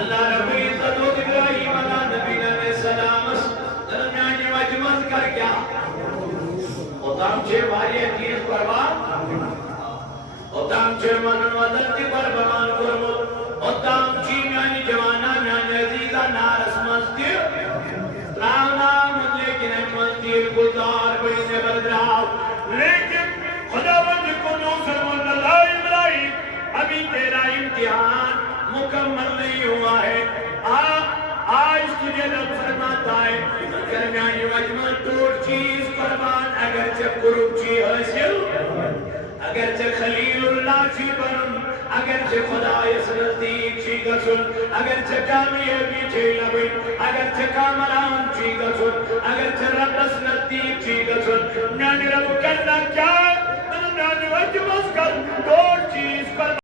اللہ رب العزت و ابراہیم علیہ نبی علیہ السلام درمیان وجمز کر کیا اتام چھے واری چیز قربان اتام چھے منن ودرتی قربان کرمت اتام چھی میانی جوانا میانی عزیزہ نارس مزدیر راونا لیکن مزدیر گزار بڑی نے بردراؤ لیکن خداوند کو نوصر من اللہ ابراہیم ابھی تیرا امتحان مکمل نہیں ہوا ہے آج تجھے رب فرماتا ہے درمیانی وجمل ٹوٹ چیز قربان اگرچہ قرب چی حاصل اگرچہ خلیل اللہ چی بنن اگرچہ خدا اس نزدیک چی گسن اگرچہ کامیابی چی لبن اگرچہ کامران چی گسن اگرچہ رب اس نزدیک چی گسن میانی رب کرنا کیا درمیانی وجمل کر ٹوٹ چیز قربان